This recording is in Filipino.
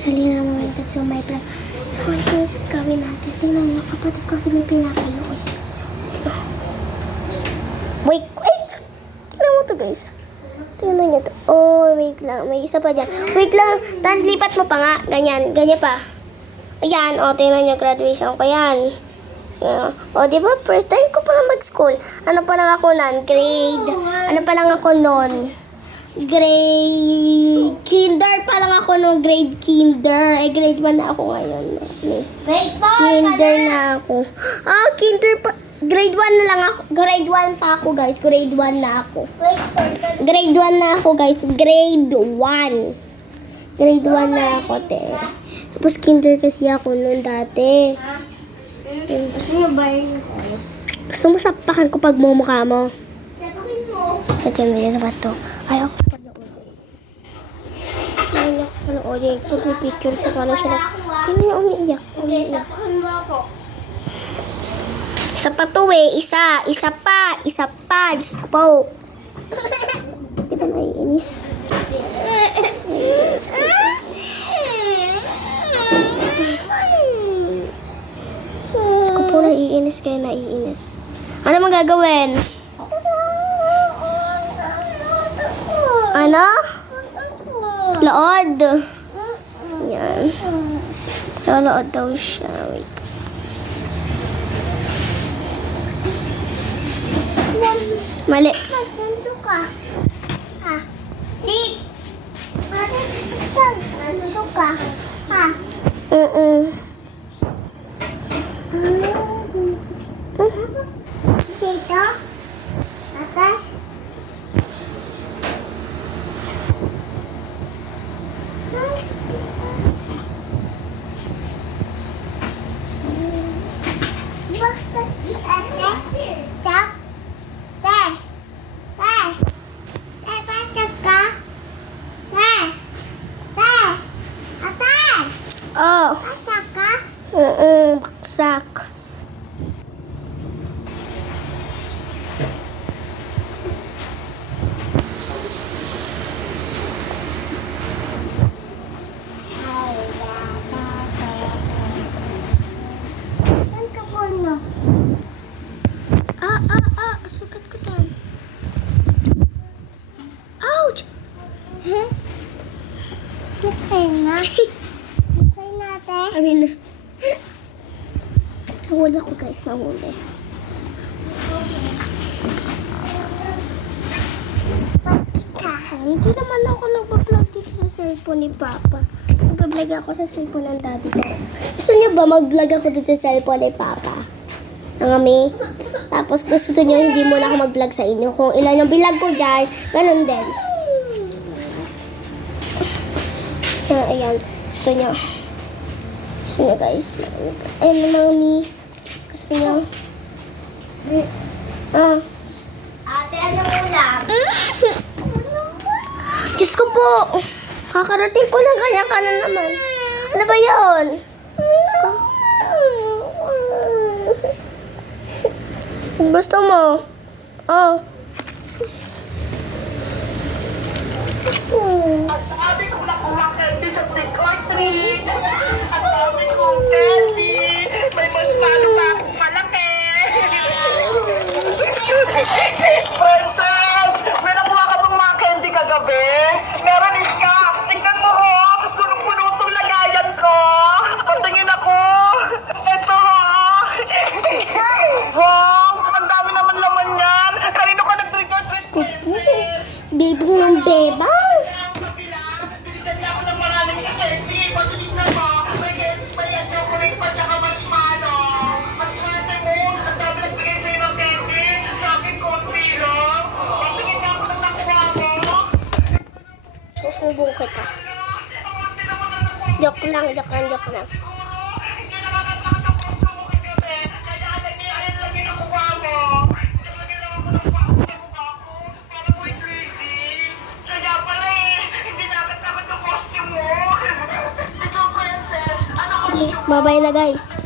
Salina mo welcome to my vlog. So, ito gawin natin. Tingnan niyo, kapatid ko kasi may pinapanood. Wait! Tingnan mo to, guys. Tingnan niyo to. Oh, wait lang. May isa pa dyan. Wait lang. Dan, lipat mo pa nga. Ganyan. Ganyan pa. Ayan. O, tingnan niyo. Graduation ko yan. O, di ba? First time ko pala mag-school. Ano pa lang ako nun? Grade. Ano pa lang ako nun? Grade kinder pa lang ako no, grade kinder. Eh, grade 1 na ako ngayon. Grade 4 Kinder na ako. Ah, kinder pa. Grade 1 na lang ako. Grade 1 pa ako, guys. Grade 1 na ako. Grade 1 na ako, guys. Grade 1. Grade 1 na ako, te. Tapos kinder kasi ako noon dati. Gusto mo ba yun? Gusto mo sapakan ko pag mumukha mo? Sabihin mo. Ito yung ba ito? Ayaw ko panoodin. Ayaw ko panoodin. Pag-picture ko pala siya. Tingnan niyo, umiiyak. Okay, sapahan mo ako. Isa pa to eh. Isa pa. Diyos ko po. Di ba naiinis? Diyos ko po, naiinis kayo, naiinis. Ano magagawin? Ano? Lood. Yan. Lolood daw siya. Wait. Mali. Nandito ka. Ha? 6. Nandito ka. Ha? Dito? Ate? Bakit ate? Chak? Te? Pasok ka? Te? Ate? Oh. Pasok ka? Baksak. Saan ka po no? Sugat ko tayo. Ouch! Okay na. Okay na ate. I mean, nahuli ako guys, nahuli. Hindi naman ako nagpa-vlog dito sa cellphone ni Papa. Nagpa-vlog ako sa cellphone ng daddy ko. Gusto niyo ba mag-vlog ako dito sa cellphone ni Papa? Ang tapos gusto niyo hindi muna ako mag-vlog sa inyo. Kung ilan yung vlog ko dyan, ganun din. Ayan. Gusto niyo. Gusto niyo guys. Ayan mami. Gusto niyo. Ate, anong ulam? Diyos ko po. Kakarating ko lang kaya ka na naman. Ano ba yun? Diyos ko. Gusto mo? Oh. Ang dami kong nakuha candy sa trick or treat! Ang dami kong candy! May magpano pa akong malaki! Princess! May nakuha ka bang mga candy kagabi? Meron iska! Tingnan mo ho! Punong-puno itong lagayan ko! Patingin ako! Ito ho! Wow! Ang dami naman laman yan! Kanino ka nag-trick or treat, Princess? Baby ng beba. Binigyan niya ako ng maraming candy. Mabilis na po. May candy pa yan. Chocolate pa tsaka marshmallow. Ang swerte mo. Ang dami nagbigay sa'yo ng candy. Sa akin, konti lang. Patingin nga ako ng nakuha mo. Susubong kita. Joke lang. Hindi nakakatakot ako sa mga gabi. Kaya alin lang yung nakuha mo. Naglagay lang ako ng pako sa mukha ko. Para mo'y pretty. Kaya pala hindi nakakatakot yung costume mo. Ikaw, Princess. Ano costume mo? Bye-bye na guys.